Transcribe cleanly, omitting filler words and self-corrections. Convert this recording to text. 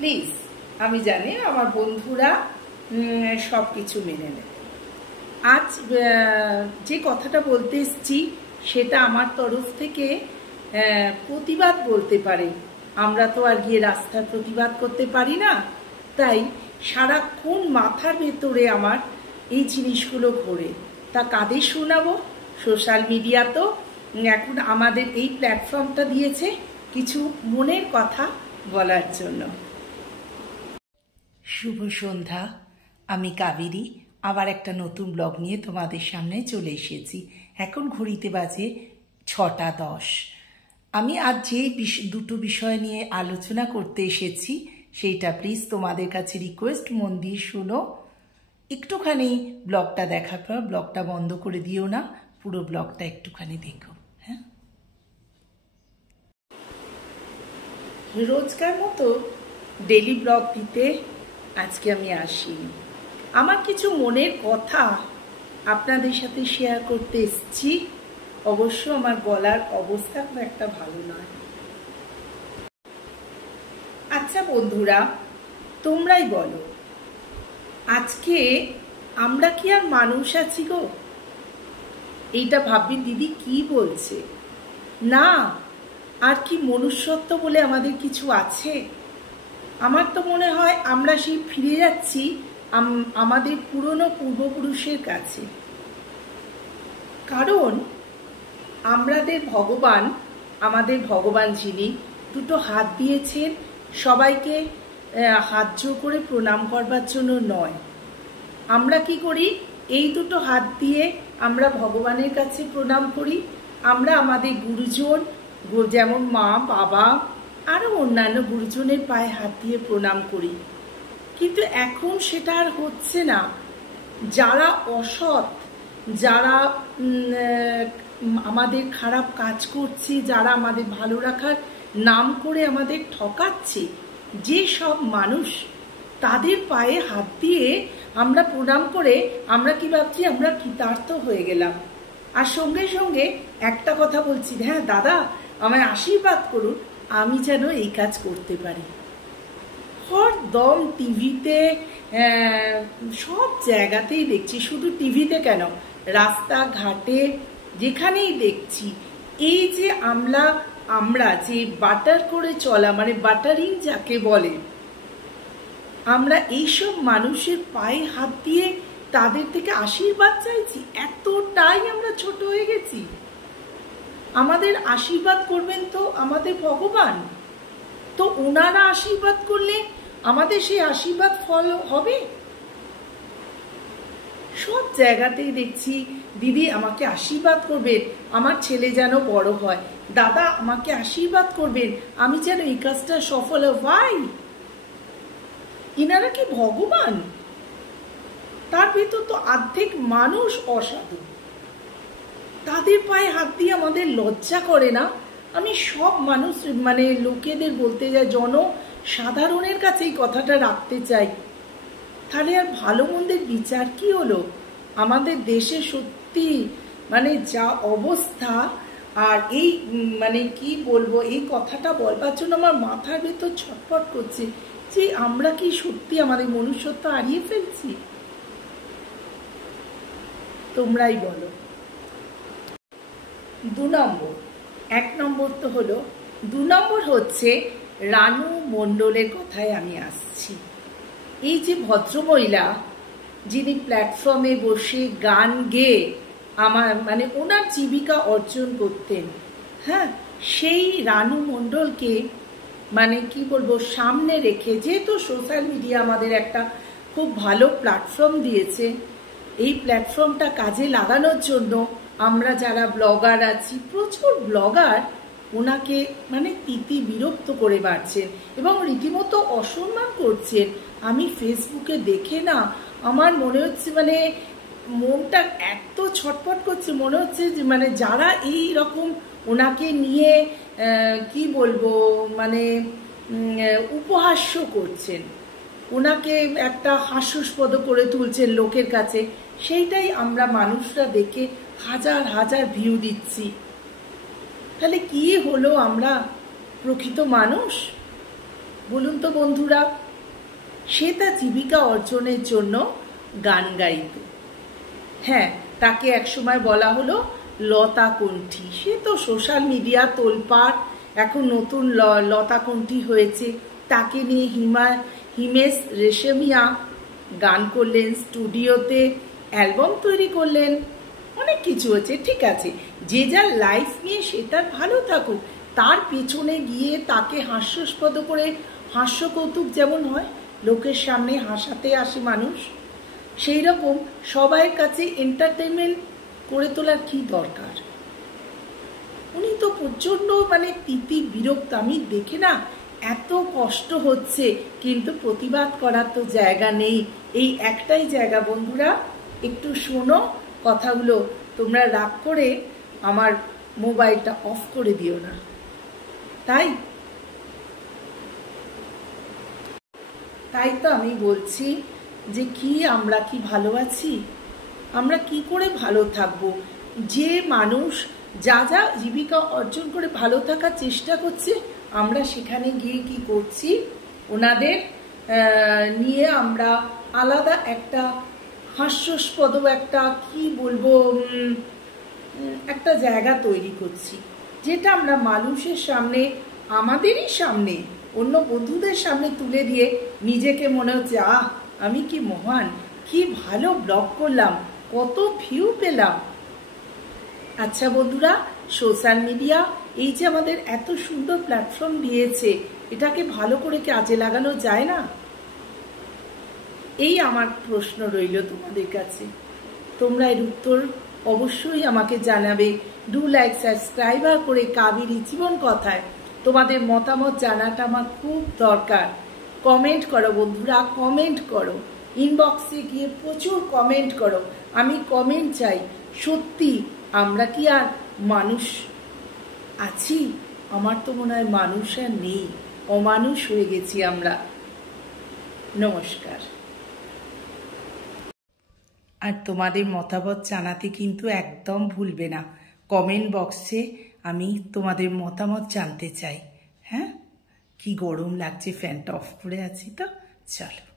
Please, আমি জানি আমার বন্ধুরা সব কিছু মেনে নেবে। আজ যে কথাটা বলতে এসেছি সেটা আমার তরফ থেকে প্রতিবাদ বলতে পারে। আমরা তো আর গিয়ে রাস্তার প্রতিবাদ করতে পারি না, তাই সারাক্ষণ মাথার ভেতরে আমার এই জিনিসগুলো ঘোরে। তা কাদের শোনাবো? সোশ্যাল মিডিয়া তো এখন আমাদের এই প্ল্যাটফর্মটা দিয়েছে কিছু মনের কথা বলার জন্য। শুভ সন্ধ্যা, আমি কাবেরী আবার একটা নতুন ব্লগ নিয়ে তোমাদের সামনে চলে এসেছি। এখন ঘড়িতে বাজে 6:10। আমি আজ যে দুটো বিষয় নিয়ে আলোচনা করতে এসেছি সেইটা প্লিজ তোমাদের কাছে রিকোয়েস্ট, মন দিয়ে শোনো। একটুখানি ব্লগটা দেখার পর ব্লগটা বন্ধ করে দিও না, পুরো ব্লগটা একটুখানি দেখো। হ্যাঁ, রোজকার মতো ডেলি ব্লগ দিতে আজকে আমি আসি। আমার কিছু মনের কথা আপনাদের সাথে শেয়ার করতে এসেছি। অবশ্য আমার গলার অবস্থা খুব একটা ভালো নয়। আচ্ছা বন্ধুরা, তোমরাই বলো, আজকে আমরা কি আর মানুষ আছি গো? এইটা ভাববি দিদি কি বলছে, না আর কি মনুষ্যত্ব বলে আমাদের কিছু আছে? আমার তো মনে হয় আমরা সেই ফিরে যাচ্ছি আমাদের পুরনো পূর্বপুরুষের কাছে। কারণ আমাদের ভগবান যিনি দুটো হাত দিয়েছেন, সবাইকে হাত জোড় করে প্রণাম করবার জন্য নয়। আমরা কি করি? এই দুটো হাত দিয়ে আমরা ভগবানের কাছে প্রণাম করি। আমরা আমাদের গুরুজন, যেমন মা, বাবা, আরো অন্যান্য গুরুজনের পায়ে হাত দিয়ে প্রণাম করি। কিন্তু এখন সেটা আর হচ্ছে না। যারা অসৎ, যারা আমাদের খারাপ কাজ করছে, যারা আমাদের ভালো রাখার নাম করে আমাদের ঠকাচ্ছে, যে সব মানুষ, তাদের পায়ে হাত দিয়ে আমরা প্রণাম করে আমরা কি ভাবছি? আমরা কৃতার্থ হয়ে গেলাম। আর সঙ্গে সঙ্গে একটা কথা বলছি, হ্যাঁ দাদা আমায় আশীর্বাদ করুন, আমি যেন এই কাজ করতে পারি। হরদম টিভিতে, সব জায়গাতেই দেখছি, শুধু টিভিতে কেন, রাস্তাঘাটে যেখানেই দেখছি, এই যে আমরা যে বাটার করে চলা, মানে বাটারিং যাকে বলে, আমরা এইসব মানুষের পায়ে হাত দিয়ে তাদের থেকে আশীর্বাদ চাইছি। এতটাই আমরা ছোট হয়ে গেছি। আমাদের আশীর্বাদ করবেন তো আমাদের ভগবান, তো ওনারা আশীর্বাদ করলে আমাদের সেই আশীর্বাদ ফল হবে? সব জায়গাতেই দেখছি, দিদি আমাকে আশীর্বাদ করবেন, আমার ছেলে যেন বড় হয়, দাদা আমাকে আশীর্বাদ করবেন, আমি যেন এই কাজটা সফল হই। ইনারা কি ভগবান? তার ভিতর তো অর্ধেক মানুষ অসাধু। তাদের পায়ে হাত দিয়ে আমাদের লজ্জা করে না? আমি সব মানুষ, মানে লোকেদের বলতে যাই, জনসাধারণের কাছে এই কথাটা রাখতে চাই। তাহলে আর ভালো মন্দের বিচার কি হলো? আমাদের দেশে সত্যি মানে যা অবস্থা, আর এই মানে কি বলবো, এই কথাটা বলবার জন্য আমার মাথার ভেতর ছটফট করছে যে আমরা কি সত্যি আমাদের মনুষ্যত্ব হারিয়ে ফেলছি? তোমরাই বলো। 2 নম্বর, 1 নম্বর তো হলো, 2 নম্বর হচ্ছে রানু মণ্ডলের কথায় আমি আসছি। এই যে ভদ্রমহিলা যিনি প্ল্যাটফর্মে বসে গান গেয়ে মানে ওনার জীবিকা অর্জন করতেন, হ্যাঁ, সেই রানু মণ্ডলকে মানে কি বলবো সামনে রেখে, যেহেতু সোশ্যাল মিডিয়া আমাদের একটা খুব ভালো প্ল্যাটফর্ম দিয়েছে, এই প্ল্যাটফর্মটা কাজে লাগানোর জন্য আমরা যারা ব্লগার আছি, প্রচুর ব্লগার ওনাকে মানে বিরক্ত করে বাড়ছেন এবং রীতিমতো অসম্মান করছেন। আমি ফেসবুকে দেখে না আমার মনে হচ্ছে, মানে মনটা এত ছটফট করছে, মনে হচ্ছে যে মানে যারা এই রকম ওনাকে নিয়ে কি বলবো মানে উপহাস্য করছেন, ওনাকে একটা হাস্যাস্পদ করে তুলছেন লোকের কাছে, সেইটাই আমরা মানুষরা দেখে হাজার হাজার ভিউ দিচ্ছি। তাহলে কি হলো? আমরা প্রকৃত মানুষ? বলুন তো বন্ধুরা? সে তার জীবিকা অর্জনের জন্য গান গাইত। হ্যাঁ, তাকে একসময় বলা হলো লতা কণ্ঠী। সে তো সোশ্যাল মিডিয়া তোলপাড়, এখন নতুন লতা কণ্ঠী হয়েছে। তাকে নিয়ে হিমেশ রেশমিয়া গান করলেন, স্টুডিওতে অ্যালবাম তৈরি করলেন, অনেক কিছু হচ্ছে। ঠিক আছে, যে যার লাইফ নিয়ে সে তার ভালো থাকুক। তার পেছনে গিয়ে তাকে হাস্যাস্পদ করে হাস্য কৌতুক যেমন হয়, লোকের সামনে হাসাতে আসে মানুষ, সেই রকম সবাইয়ের কাছে এন্টারটেনমেন্ট করে তোলার কি দরকার? উনি তো প্রচন্ড তিতি বিরক্ত। আমি দেখে না এত কষ্ট হচ্ছে, কিন্তু প্রতিবাদ করার তো জায়গা নেই। এই একটাই জায়গা বন্ধুরা, একটু শোনো কথাগুলো। তোমরা রাগ করে আমার মোবাইলটা অফ করে দিও না। তাই তো আমি বলছি যে আমরা কি ভালো আছি? আমরা কি করে ভালো থাকবো? যে মানুষ যা যা জীবিকা অর্জন করে ভালো থাকার চেষ্টা করছে, আমরা সেখানে গিয়ে কি করছি? ওনাদের নিয়ে আমরা আলাদা একটা হাস্যাস্পদ একটা কি বলবো একটা জায়গা তৈরি করছি, যেটা আমরা মানুষের সামনে, আমাদেরই সামনে, অন্য বন্ধুদের সামনে তুলে দিয়ে নিজেকে মনে হচ্ছে আমি কি মহান, কি ভালো ব্লগ করলাম, কত ভিউ পেলাম। আচ্ছা বন্ধুরা, সোশ্যাল মিডিয়া এই যে আমাদের এত সুন্দর প্ল্যাটফর্ম দিয়েছে, এটাকে ভালো করে কাজে লাগানো যায় না? এই আমার প্রশ্ন রইল তোমাদের কাছে। তোমরা এর উত্তর অবশ্যই আমাকে জানাবে। ডু লাইক, সাবস্ক্রাইব করে কাবেরী জীবন কথায় তোমাদের মতামত জানাটা আমার খুব দরকার। কমেন্ট করো বন্ধুরা, কমেন্ট করো, ইনবক্সে গিয়ে প্রচুর কমেন্ট করো। আমি কমেন্ট চাই। সত্যি আমরা কি আর মানুষ আছি? আমার তো মনে হয় মানুষ আর নেই, অমানুষ হয়ে গেছি আমরা। নমস্কার। আর তোমাদের মতামত জানাতে কিন্তু একদম ভুলবে না। কমেন্ট বক্সে আমি তোমাদের মতামত জানতে চাই। হ্যাঁ, কি গরম লাগছে, ফ্যানটা অফ করে আছি তো। চলো।